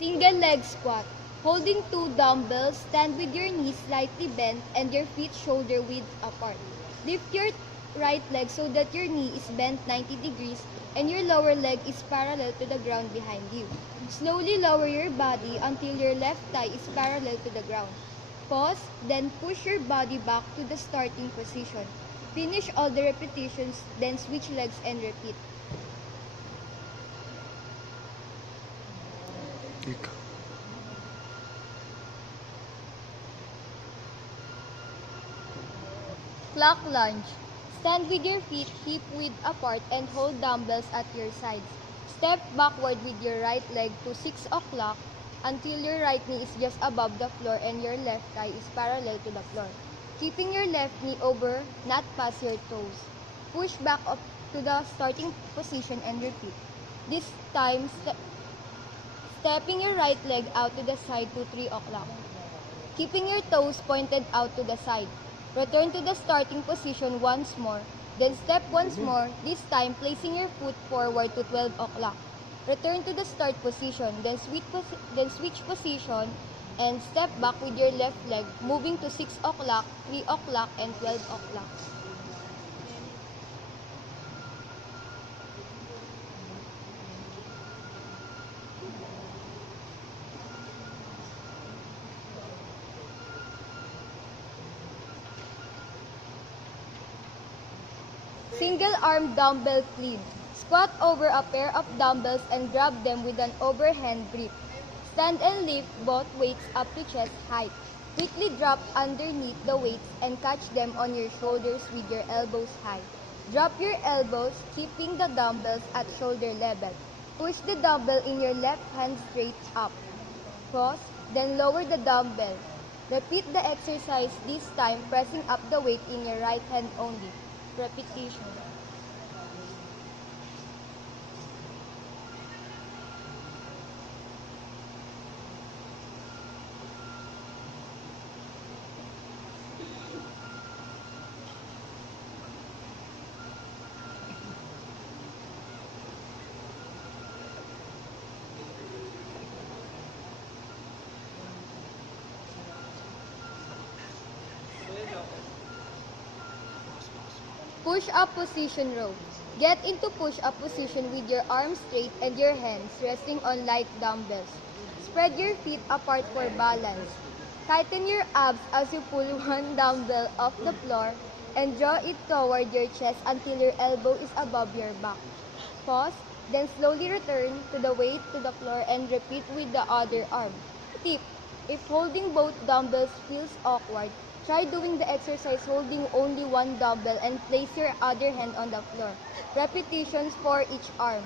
Single leg squat. Holding two dumbbells, stand with your knees slightly bent and your feet shoulder width apart. Lift your right leg so that your knee is bent 90 degrees and your lower leg is parallel to the ground behind you. Slowly lower your body until your left thigh is parallel to the ground. Pause, then push your body back to the starting position. Finish all the repetitions, then switch legs and repeat. Clock lunge. Stand with your feet hip width apart and hold dumbbells at your sides. Step backward with your right leg to 6 o'clock until your right knee is just above the floor and your left thigh is parallel to the floor. Keeping your left knee over, not past your toes. Push back up to the starting position and repeat. This time, stepping your right leg out to the side to 3 o'clock. Keeping your toes pointed out to the side. Return to the starting position once more. Then step once more, this time placing your foot forward to 12 o'clock. Return to the start position, then switch position and step back with your left leg, moving to 6 o'clock, 3 o'clock, and 12 o'clock. Single arm dumbbell clean. Squat over a pair of dumbbells and grab them with an overhand grip. Stand and lift both weights up to chest height. Quickly drop underneath the weights and catch them on your shoulders with your elbows high. Drop your elbows, keeping the dumbbells at shoulder level. Push the dumbbell in your left hand straight up. Pause, then lower the dumbbell. Repeat the exercise, this time pressing up the weight in your right hand only. Repetition. Push-up position row. Get into push-up position with your arms straight and your hands resting on light dumbbells. Spread your feet apart for balance. Tighten your abs as you pull one dumbbell off the floor and draw it toward your chest until your elbow is above your back. Pause, then slowly return to the weight to the floor and repeat with the other arm. Tip: if holding both dumbbells feels awkward, try doing the exercise holding only one dumbbell and place your other hand on the floor. Repetitions for each arm.